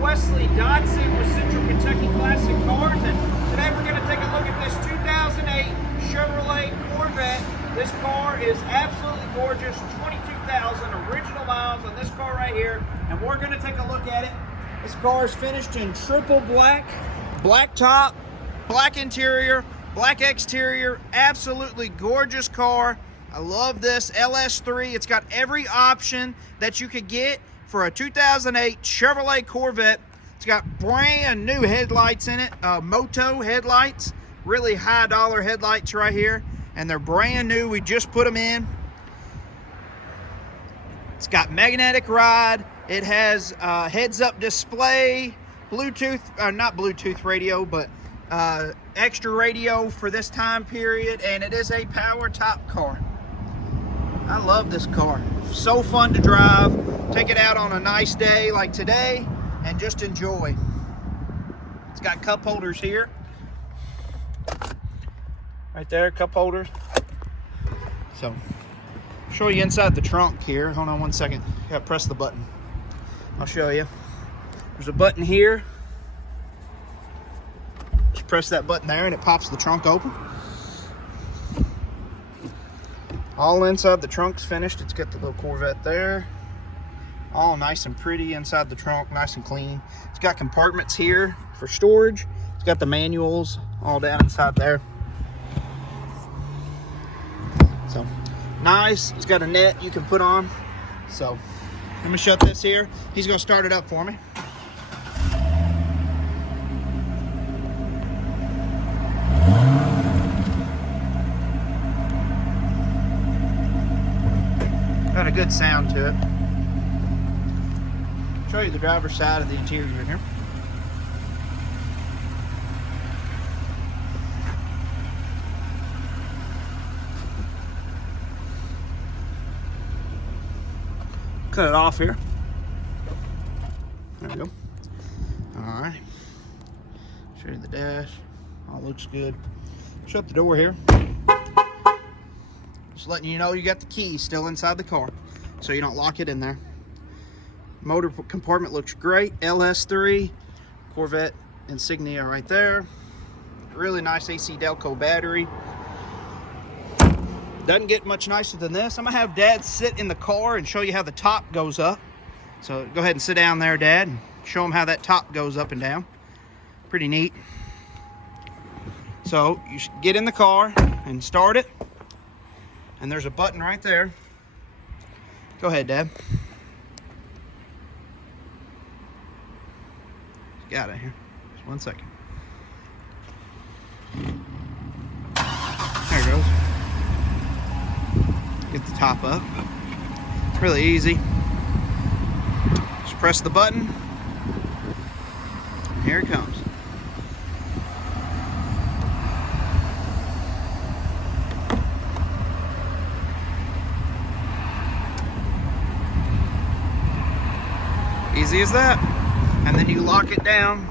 Wesley Dodson with Central Kentucky Classic Cars, and today we're going to take a look at this 2008 Chevrolet Corvette. This car is absolutely gorgeous, 22,000 original miles on this car right here, and we're going to take a look at it. This car is finished in triple black, black top, black interior, black exterior, absolutely gorgeous car. I love this LS3. It's got every option that you could get for a 2008 Chevrolet Corvette. It's got brand new headlights in it, Moto headlights, really high dollar headlights right here, and they're brand new. We just put them in. It's got magnetic ride. It has heads-up display, Bluetooth, not Bluetooth radio, but extra radio for this time period, and it is a power top car. I love this car. So fun to drive. Take it out on a nice day like today and just enjoy. It's got cup holders here. Right there, cup holders. So, show you inside the trunk here. Hold on one second. You gotta press the button. I'll show you. There's a button here. Just press that button there and it pops the trunk open. All inside the trunk's finished. It's got the little Corvette there. All nice and pretty inside the trunk, nice and clean. It's got compartments here for storage. It's got the manuals all down inside there. So, nice. It's got a net you can put on. So, let me shut this here. He's gonna start it up for me. Got a good sound to it. Show you the driver's side of the interior here. Cut it off here. There we go. All right. Show you the dash. All looks good. Shut the door here. Just letting you know you got the key still inside the car, so you don't lock it in there. Motor compartment looks great. LS3 Corvette insignia right there. Really nice AC Delco battery. Doesn't get much nicer than this. I'm gonna have Dad sit in the car and show you how the top goes up. So go ahead and sit down there, Dad, and show him how that top goes up and down. Pretty neat. So you should get in the car and start it. And there's a button right there. Go ahead, Dad. Got it here. Just 1 second. There it goes. Get the top up. Really easy. Just press the button. Here it comes. Easy as that. And then you lock it down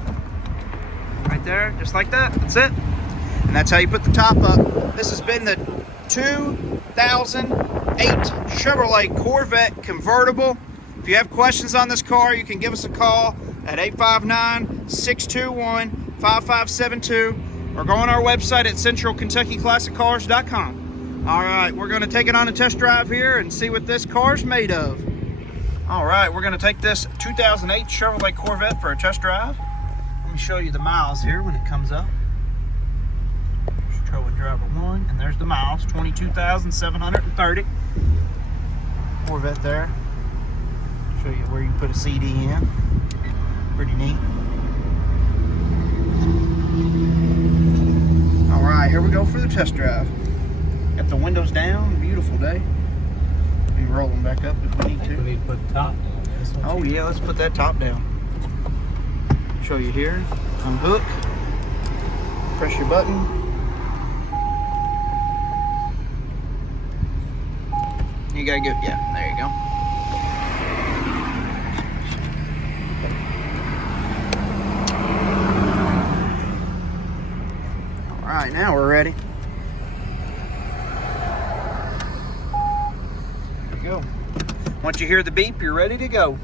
right there, just like that. That's it. And that's how you put the top up. This has been the 2008 Chevrolet Corvette Convertible. If you have questions on this car, you can give us a call at 859-621-5572 or go on our website at centralkentuckyclassiccars.com. All right, we're going to take it on a test drive here and see what this car's made of. All right, we're gonna take this 2008 Chevrolet Corvette for a test drive. Let me show you the miles here when it comes up. Show with driver 1, and there's the miles, 22,730. Corvette there. Show you where you put a CD in. Pretty neat. All right, here we go for the test drive. Got the windows down, beautiful day. Roll them back up if we need to. We need to put the top down. Oh yeah, let's put that top down. Show you here. Unhook. Press your button. You gotta go, yeah, there you go. All right, now we're ready. There you go. Once you hear the beep, you're ready to go.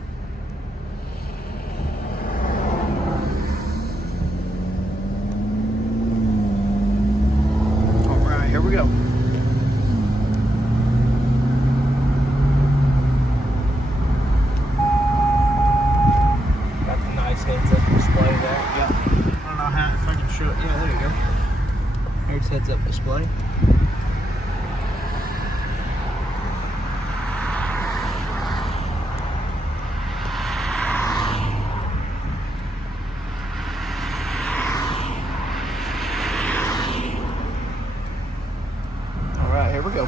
heads-up display. All right, here we go.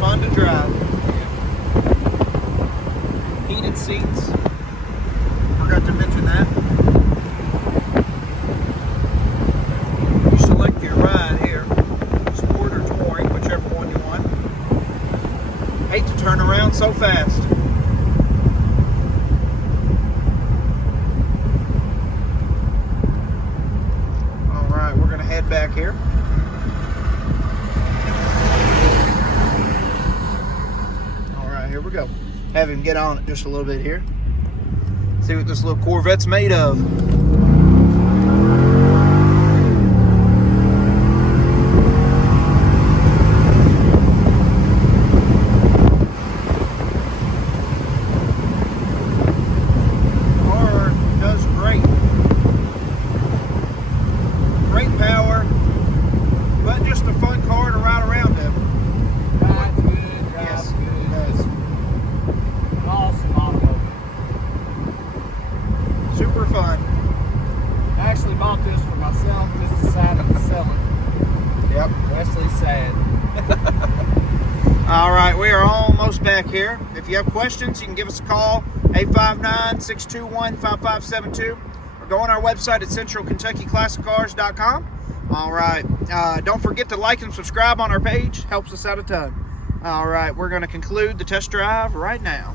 Fun to drive. Heated seats. Forgot to mention that. You select your ride here. Sport or touring, whichever one you want. Hate to turn around so fast. Alright, we're going to head back here. Here we go. Have him get on it just a little bit here. See what this little Corvette's made of. Car does great. Great power, but just a fun car to ride around in. Drive good, Yes, good. it does. Awesome automotive. Super fun. I actually bought this for myself, just decided to sell it. Yep. Wesley's sad. All right, we are almost back here. If you have questions, you can give us a call, 859-621-5572, or go on our website at centralkentuckyclassiccars.com. All right, don't forget to like and subscribe on our page. Helps us out a ton. All right, we're going to conclude the test drive right now.